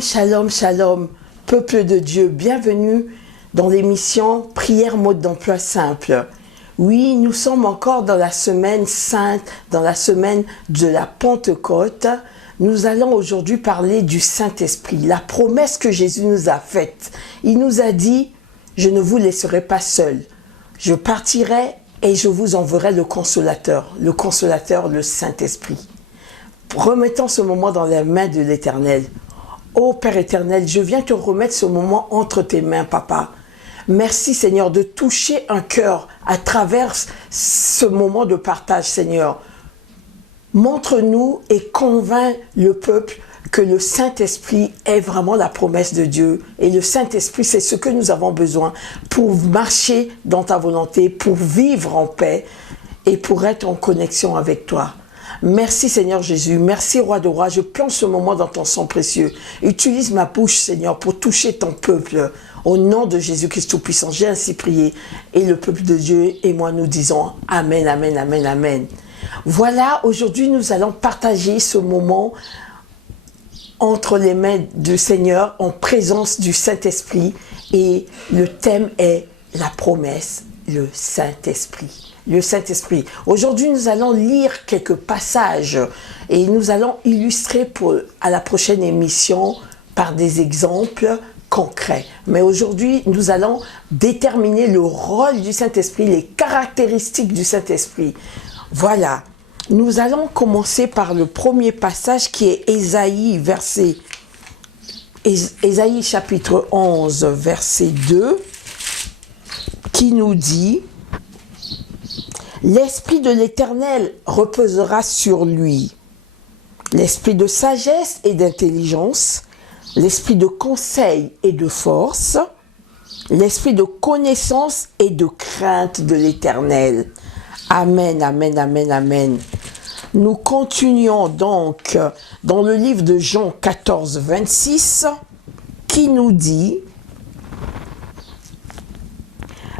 Shalom, shalom, shalom, peuple de Dieu, bienvenue dans l'émission Prière mode d'emploi simple. Oui, nous sommes encore dans la semaine sainte, dans la semaine de la Pentecôte. Nous allons aujourd'hui parler du Saint-Esprit, la promesse que Jésus nous a faite. Il nous a dit, je ne vous laisserai pas seul. Je partirai et je vous enverrai le consolateur, le Saint-Esprit. Remettons ce moment dans les mains de l'Éternel. Ô Père éternel, je viens te remettre ce moment entre tes mains, Papa. Merci, Seigneur, de toucher un cœur à travers ce moment de partage, Seigneur. Montre-nous et convainc le peuple que le Saint-Esprit est vraiment la promesse de Dieu. Et le Saint-Esprit, c'est ce que nous avons besoin pour marcher dans ta volonté, pour vivre en paix et pour être en connexion avec toi. Merci Seigneur Jésus, merci Roi de Rois, je plonge ce moment dans ton sang précieux. Utilise ma bouche Seigneur pour toucher ton peuple. Au nom de Jésus-Christ Tout-Puissant, j'ai ainsi prié. Et le peuple de Dieu et moi nous disons Amen, Amen, Amen, Amen. Voilà, aujourd'hui nous allons partager ce moment entre les mains du Seigneur en présence du Saint-Esprit. Et le thème est la promesse, le Saint-Esprit. Le Saint-Esprit. Aujourd'hui, nous allons lire quelques passages et nous allons illustrer à la prochaine émission par des exemples concrets. Mais aujourd'hui, nous allons déterminer le rôle du Saint-Esprit, les caractéristiques du Saint-Esprit. Voilà. Nous allons commencer par le premier passage qui est Ésaïe, Ésaïe chapitre 11, verset 2, qui nous dit: l'Esprit de l'Éternel reposera sur lui, l'esprit de sagesse et d'intelligence, l'esprit de conseil et de force, l'esprit de connaissance et de crainte de l'Éternel. Amen, amen, amen, amen. Nous continuons donc dans le livre de Jean 14, 26, qui nous dit: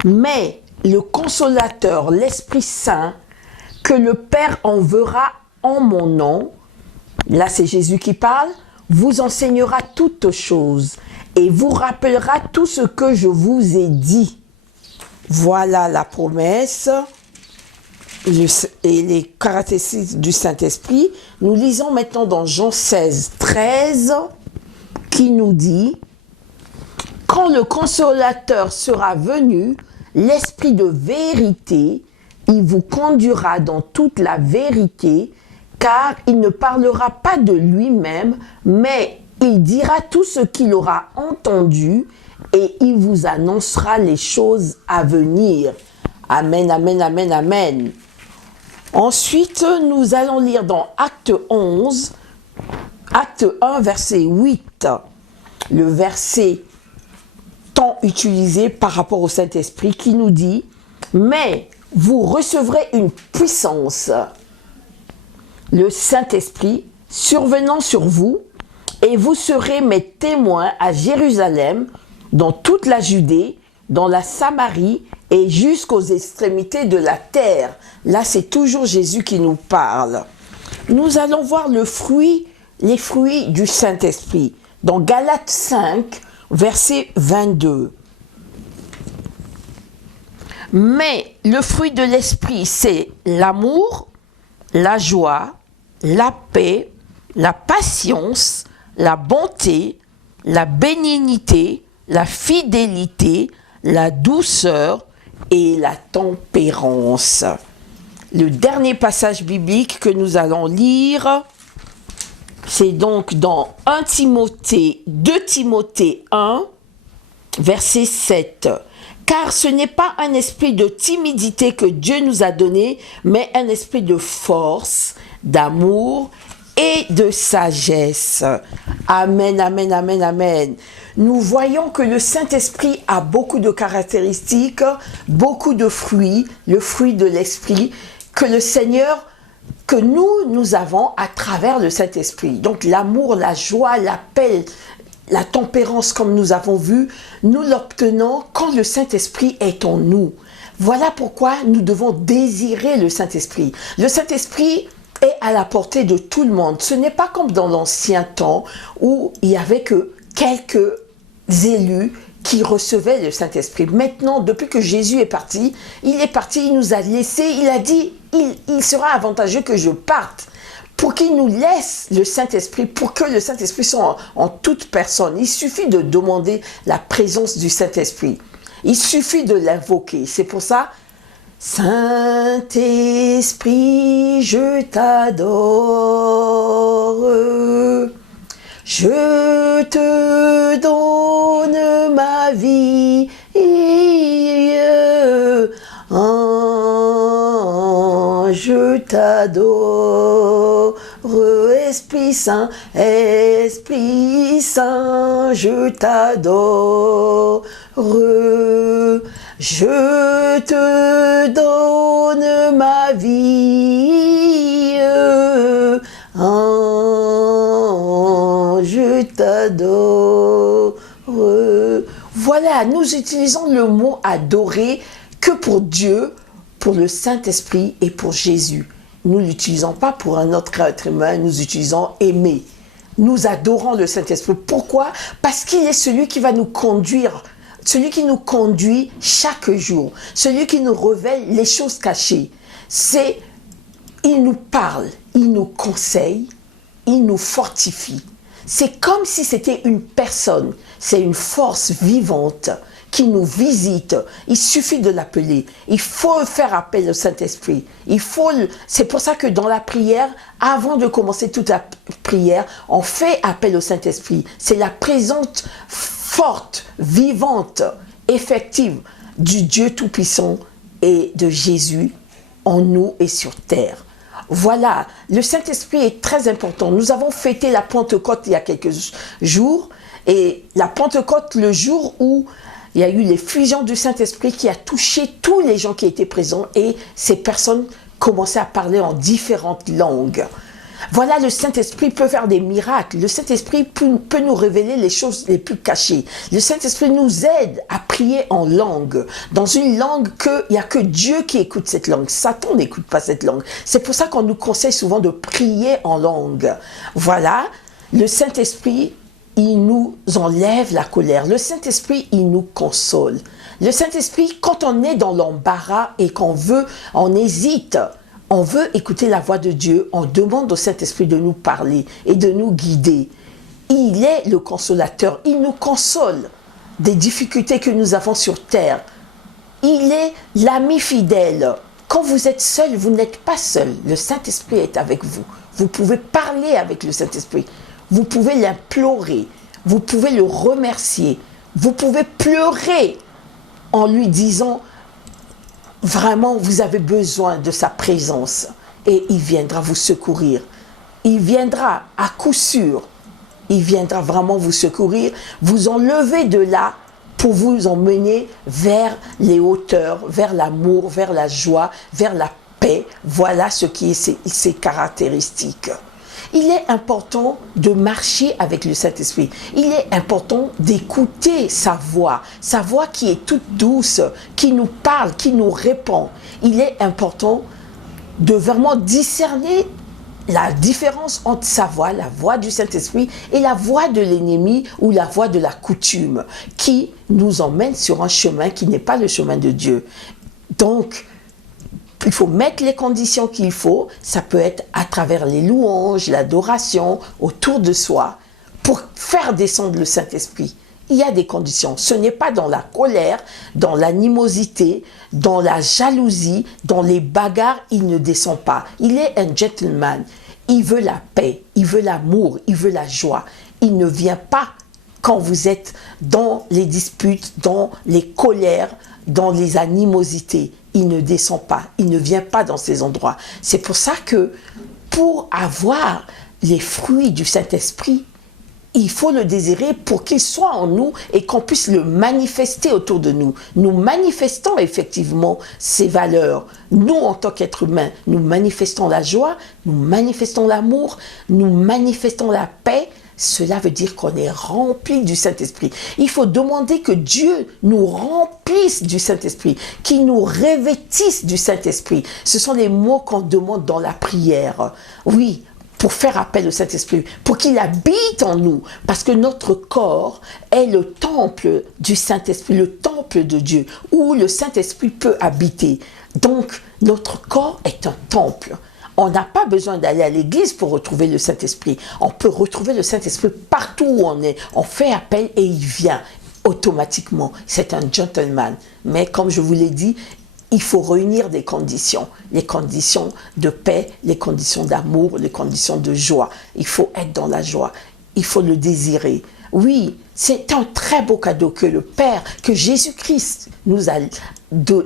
mais le consolateur, l'Esprit Saint, que le Père enverra en mon nom, là c'est Jésus qui parle, vous enseignera toutes choses et vous rappellera tout ce que je vous ai dit. Voilà la promesse et les caractéristiques du Saint-Esprit. Nous lisons maintenant dans Jean 16, 13, qui nous dit: quand le consolateur sera venu, l'Esprit de vérité, il vous conduira dans toute la vérité, car il ne parlera pas de lui-même, mais il dira tout ce qu'il aura entendu et il vous annoncera les choses à venir. Amen, amen, amen, amen. Ensuite, nous allons lire dans Acte 11, Acte 1, verset 8, le verset tant utilisé par rapport au Saint-Esprit, qui nous dit: mais vous recevrez une puissance, le Saint-Esprit, survenant sur vous, et vous serez mes témoins à Jérusalem, dans toute la Judée, dans la Samarie et jusqu'aux extrémités de la terre. Là, c'est toujours Jésus qui nous parle. Nous allons voir les fruits du Saint-Esprit dans Galates 5, verset 22. Mais le fruit de l'esprit, c'est l'amour, la joie, la paix, la patience, la bonté, la bénignité, la fidélité, la douceur et la tempérance. Le dernier passage biblique que nous allons lire, c'est donc dans 2 Timothée 1, verset 7. Car ce n'est pas un esprit de timidité que Dieu nous a donné, mais un esprit de force, d'amour et de sagesse. Amen, amen, amen, amen. Nous voyons que le Saint-Esprit a beaucoup de caractéristiques, beaucoup de fruits, le fruit de l'Esprit, que le Seigneur, que nous avons à travers le Saint-Esprit. Donc l'amour, la joie, la paix, la tempérance, comme nous avons vu, nous l'obtenons quand le Saint-Esprit est en nous. Voilà pourquoi nous devons désirer le Saint-Esprit. Le Saint-Esprit est à la portée de tout le monde. Ce n'est pas comme dans l'ancien temps où il n'y avait que quelques élus qui recevaient le Saint-Esprit. Maintenant, depuis que Jésus est parti, il nous a laissés, il a dit, il sera avantageux que je parte pour qu'il nous laisse le Saint-Esprit, pour que le Saint-Esprit soit en toute personne. Il suffit de demander la présence du Saint-Esprit. Il suffit de l'invoquer. C'est pour ça, Saint-Esprit, je t'adore. Je te donne ma vie, je t'adore, Esprit Saint, je t'adore, je te donne ma vie, je t'adore. Voilà, nous utilisons le mot adorer que pour Dieu, pour le Saint-Esprit et pour Jésus. Nous ne l'utilisons pas pour un autre être humain, nous utilisons aimer. Nous adorons le Saint-Esprit. Pourquoi? Parce qu'il est celui qui va nous conduire, celui qui nous conduit chaque jour, celui qui nous révèle les choses cachées. Il nous parle, il nous conseille, il nous fortifie. C'est comme si c'était une personne, c'est une force vivante qui nous visite. Il suffit de l'appeler. Il faut faire appel au Saint-Esprit. C'est pour ça que dans la prière, avant de commencer toute la prière, on fait appel au Saint-Esprit. C'est la présence forte, vivante, effective du Dieu Tout-Puissant et de Jésus en nous et sur terre. Voilà, le Saint-Esprit est très important. Nous avons fêté la Pentecôte il y a quelques jours. Et la Pentecôte, le jour où il y a eu l'effusion du Saint-Esprit qui a touché tous les gens qui étaient présents. Et ces personnes commençaient à parler en différentes langues. Voilà, le Saint-Esprit peut faire des miracles. Le Saint-Esprit peut nous révéler les choses les plus cachées. Le Saint-Esprit nous aide à prier en langue. Dans une langue il n'y a que Dieu qui écoute cette langue. Satan n'écoute pas cette langue. C'est pour ça qu'on nous conseille souvent de prier en langue. Voilà, le Saint-Esprit, il nous enlève la colère. Le Saint-Esprit, il nous console. Le Saint-Esprit, quand on est dans l'embarras et on hésite, on veut écouter la voix de Dieu, on demande au Saint-Esprit de nous parler et de nous guider. Il est le consolateur, il nous console des difficultés que nous avons sur terre. Il est l'ami fidèle. Quand vous êtes seul, vous n'êtes pas seul. Le Saint-Esprit est avec vous. Vous pouvez parler avec le Saint-Esprit. Vous pouvez l'implorer. Vous pouvez le remercier. Vous pouvez pleurer en lui disant vraiment, vous avez besoin de sa présence et il viendra vous secourir. Il viendra à coup sûr. Il viendra vraiment vous secourir, vous enlever de là pour vous emmener vers les hauteurs, vers l'amour, vers la joie, vers la paix. Voilà ce qui est ses caractéristiques. Il est important de marcher avec le Saint-Esprit. Il est important d'écouter sa voix qui est toute douce, qui nous parle, qui nous répond. Il est important de vraiment discerner la différence entre sa voix, la voix du Saint-Esprit, et la voix de l'ennemi ou la voix de la coutume, qui nous emmène sur un chemin qui n'est pas le chemin de Dieu. Donc, il faut mettre les conditions qu'il faut. Ça peut être à travers les louanges, l'adoration, autour de soi, pour faire descendre le Saint-Esprit. Il y a des conditions. Ce n'est pas dans la colère, dans l'animosité, dans la jalousie, dans les bagarres, il ne descend pas. Il est un gentleman. Il veut la paix, il veut l'amour, il veut la joie. Il ne vient pas quand vous êtes dans les disputes, dans les colères, dans les animosités. Il ne descend pas, il ne vient pas dans ces endroits. C'est pour ça que pour avoir les fruits du Saint-Esprit, il faut le désirer pour qu'il soit en nous et qu'on puisse le manifester autour de nous. Nous manifestons effectivement ces valeurs. Nous, en tant qu'êtres humains, nous manifestons la joie, nous manifestons l'amour, nous manifestons la paix, cela veut dire qu'on est rempli du Saint-Esprit. Il faut demander que Dieu nous remplisse du Saint-Esprit, qu'il nous revêtisse du Saint-Esprit. Ce sont les mots qu'on demande dans la prière. Oui, pour faire appel au Saint-Esprit, pour qu'il habite en nous, parce que notre corps est le temple du Saint-Esprit, le temple de Dieu, où le Saint-Esprit peut habiter. Donc, notre corps est un temple. On n'a pas besoin d'aller à l'église pour retrouver le Saint-Esprit. On peut retrouver le Saint-Esprit partout où on est. On fait appel et il vient automatiquement. C'est un gentleman. Mais comme je vous l'ai dit, il faut réunir des conditions. Les conditions de paix, les conditions d'amour, les conditions de joie. Il faut être dans la joie. Il faut le désirer. Oui, c'est un très beau cadeau que le Père, que Jésus-Christ nous a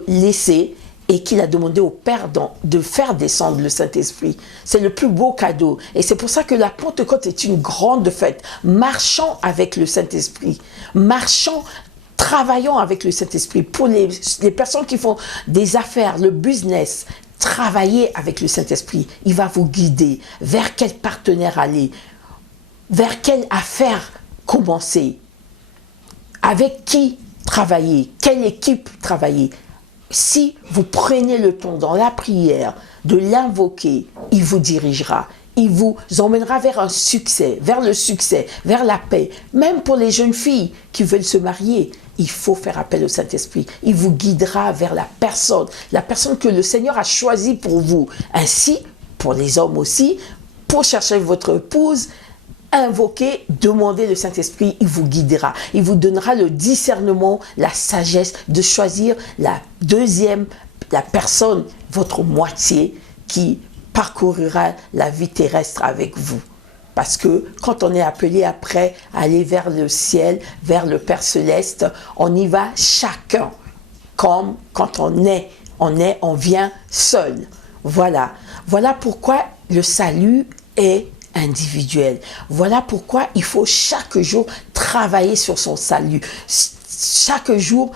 laissé, et qu'il a demandé au Père de faire descendre le Saint-Esprit. C'est le plus beau cadeau. Et c'est pour ça que la Pentecôte est une grande fête. Marchons avec le Saint-Esprit. Marchons, travaillons avec le Saint-Esprit. Pour les personnes qui font des affaires, le business, travaillez avec le Saint-Esprit. Il va vous guider vers quel partenaire aller, vers quelle affaire commencer, avec qui travailler, quelle équipe travailler. Si vous prenez le temps dans la prière de l'invoquer, il vous dirigera. Il vous emmènera vers un succès, vers le succès, vers la paix. Même pour les jeunes filles qui veulent se marier, il faut faire appel au Saint-Esprit. Il vous guidera vers la personne que le Seigneur a choisie pour vous. Ainsi, pour les hommes aussi, pour chercher votre épouse, invoquez, demandez le Saint-Esprit, il vous guidera. Il vous donnera le discernement, la sagesse de choisir la personne, votre moitié, qui parcourira la vie terrestre avec vous. Parce que quand on est appelé après à aller vers le ciel, vers le Père Céleste, on y va chacun. Comme quand on vient seul. Voilà. Voilà pourquoi le salut est individuel. Voilà pourquoi il faut chaque jour travailler sur son salut. Chaque jour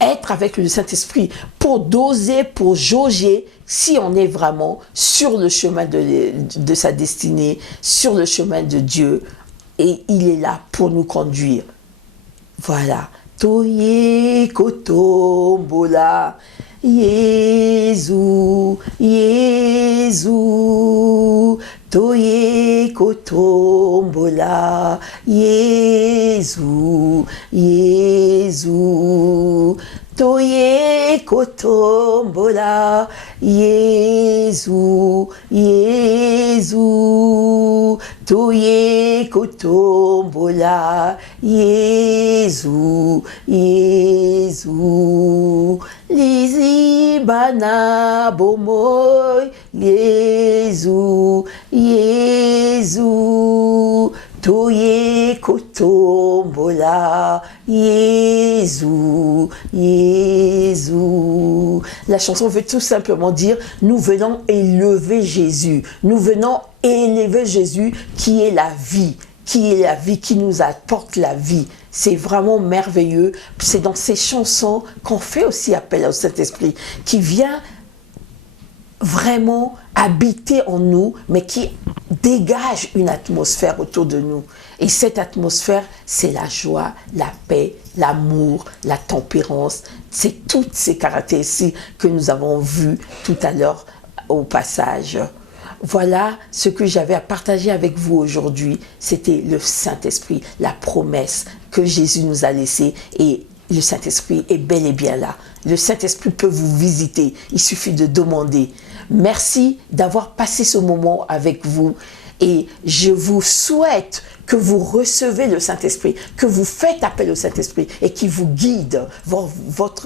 être avec le Saint-Esprit pour doser, pour jauger si on est vraiment sur le chemin de sa destinée, sur le chemin de Dieu. Et il est là pour nous conduire. Voilà. Toye kotombola. Jésus, Jésus, toye kotombola, Jésus, Jésus, toye kotombola, Jésus, Jésus, toye kotombola, Jésus, Jésus. Lizibana bomoy, Jésus, Jésus, toye kotombola, Jésus, Jésus. La chanson veut tout simplement dire, nous venons élever Jésus, nous venons élever Jésus qui est la vie, qui nous apporte la vie. C'est vraiment merveilleux. C'est dans ces chansons qu'on fait aussi appel au Saint-Esprit, qui vient vraiment habiter en nous, mais qui dégage une atmosphère autour de nous. Et cette atmosphère, c'est la joie, la paix, l'amour, la tempérance. C'est toutes ces caractéristiques que nous avons vues tout à l'heure au passage. Voilà ce que j'avais à partager avec vous aujourd'hui. C'était le Saint-Esprit, la promesse que Jésus nous a laissée. Et le Saint-Esprit est bel et bien là. Le Saint-Esprit peut vous visiter. Il suffit de demander. Merci d'avoir passé ce moment avec vous. Et je vous souhaite que vous recevez le Saint-Esprit, que vous faites appel au Saint-Esprit et qu'il vous guide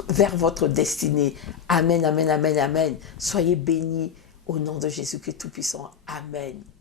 vers votre destinée. Amen, amen, amen, amen. Soyez bénis. Au nom de Jésus-Christ Tout-Puissant. Amen.